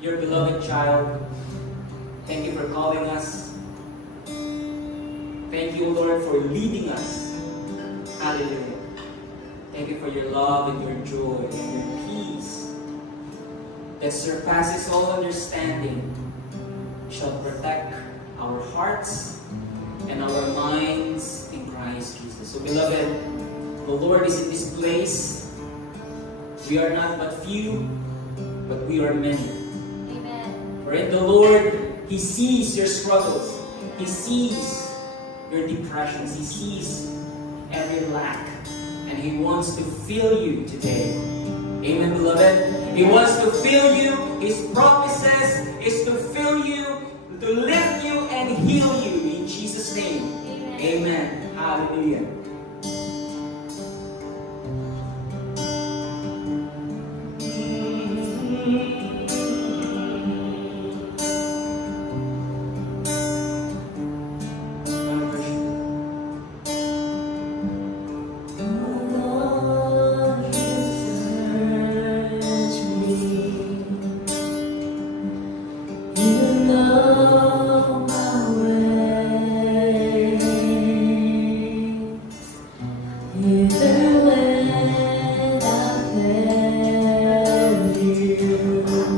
your beloved child. Thank you for calling us. Thank you, Lord, for leading us. Hallelujah. Thank you for your love and your joy and your peace that surpasses all understanding. Shall protect our hearts and our minds in Christ Jesus. So, beloved, the Lord is in this place. We are not but few, but we are many. Amen. For in the Lord, He sees your struggles. He sees your depressions. He sees every lack. And He wants to fill you today. Amen, beloved. He wants to fill you. His promises is to fill you, to lift you and heal you in Jesus' name. Amen. Hallelujah. Even when I fail you.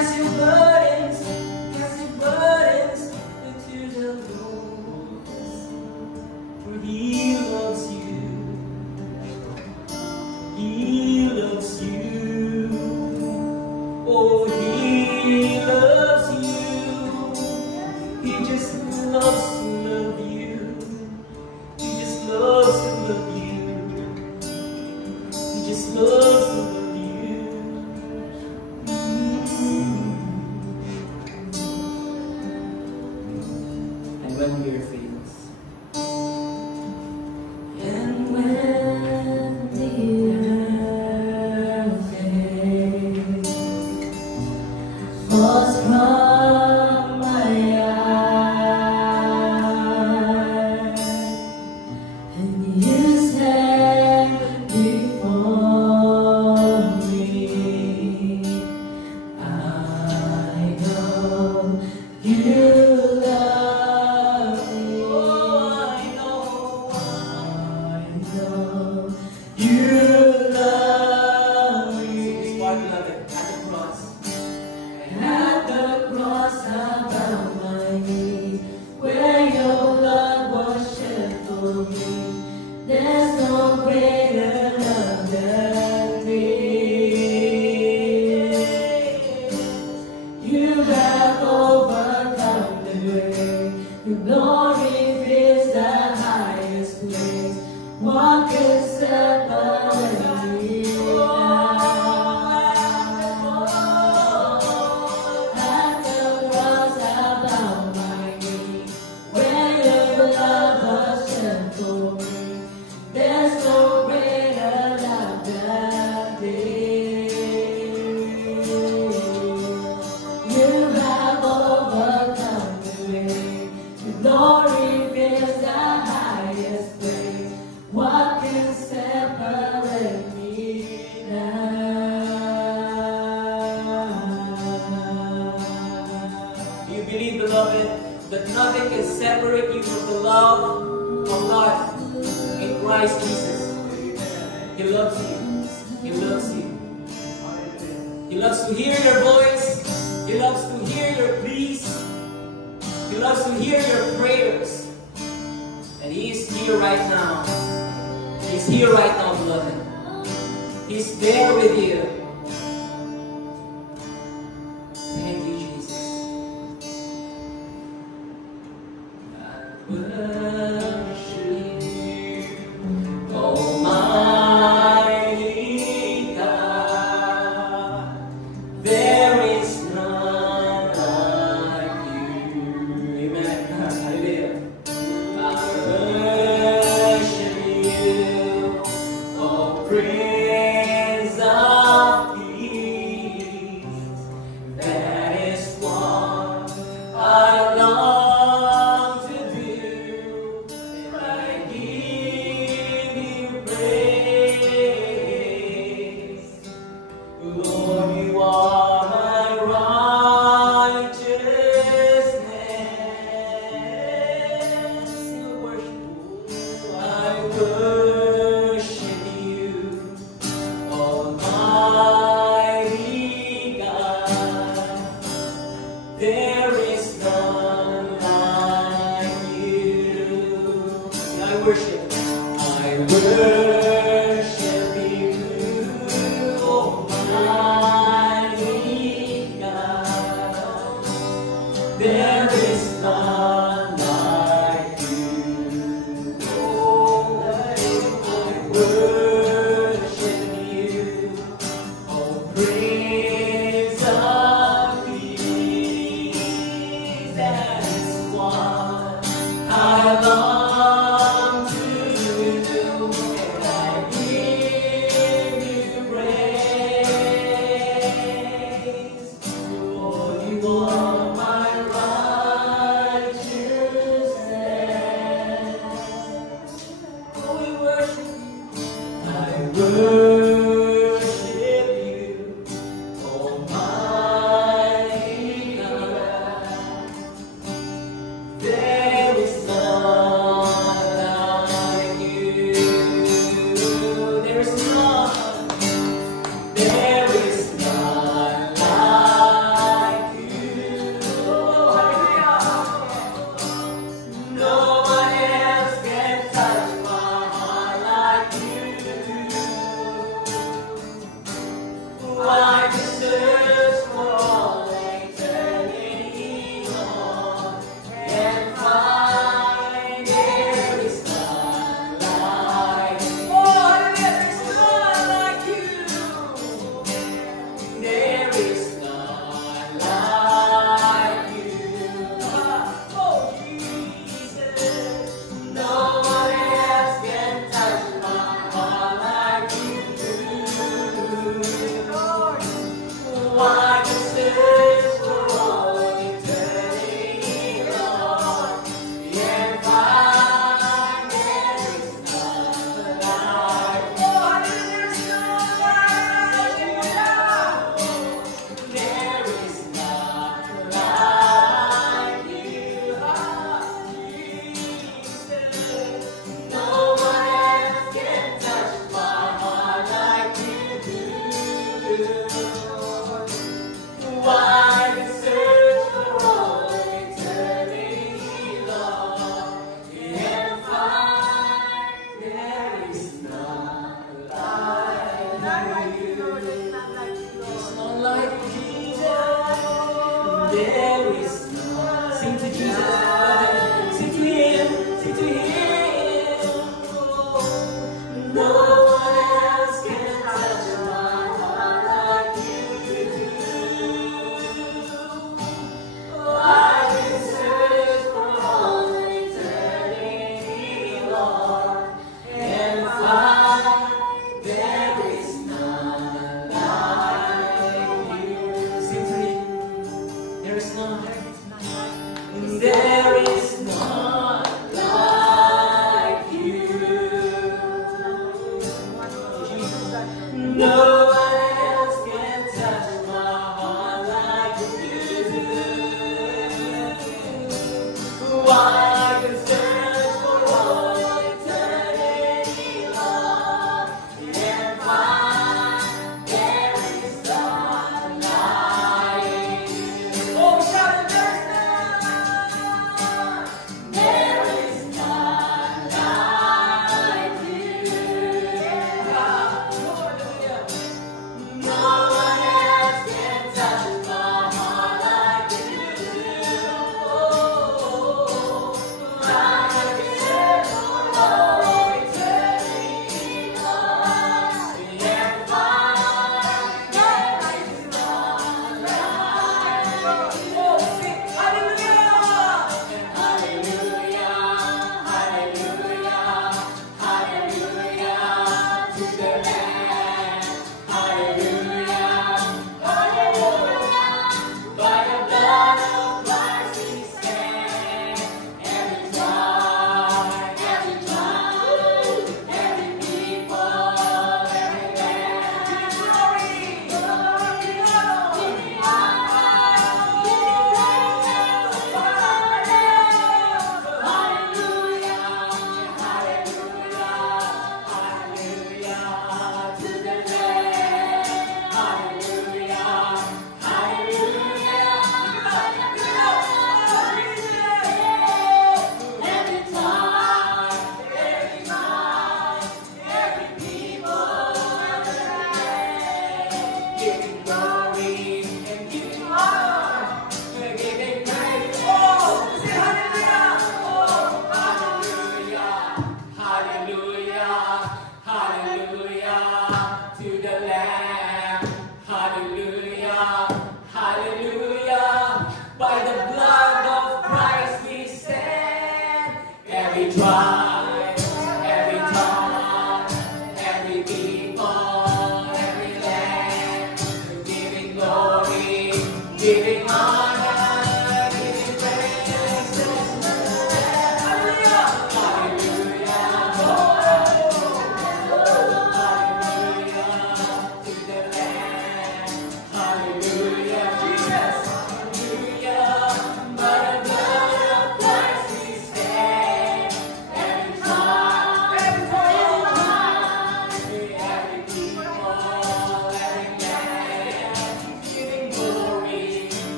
cast your burdens into the Lord, for He loves you. He loves you. Oh, He loves you. He just loves to love you. He just loves to love you. He just loves to love you. And when fear fails, and when the earth fails, falls from my eyes, and you stand before me, I know you love me. Oh, I know you love me. At the cross I bow my knee, where your blood was shed for me. There's no greater love than this. You have overcome the grave. Your glory fills the highest place. What could separate me now? At the cross I bow my knee, where your blood was shed for me. There's no greater love than this. You have overcome the grave. Your glory fills the highest place. What can separate me now? Do you believe, beloved, that nothing can separate you from the love of God in Christ Jesus? He loves you. He loves you. He loves to hear your voice. He loves to hear your pleas. He loves to hear your prayers. And He is here right now. He's here right now, beloved. He's there with you. Thank you, Jesus. I worship you, Almighty God. There is none like you. Amen. Hallelujah. I worship you, oh Prince of Peace. That is what I long to do, and I give you praise. Lord, you are my righteousness. Sing worship. I worship you, Almighty God. There is none like you. Sing, I worship. I worship you, Almighty God. There is none like you. Oh, I worship you, oh Prince of Peace. That is what I long to do, and I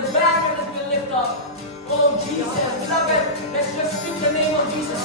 the banner that we lift up. Oh Jesus, beloved, let's just speak the name of Jesus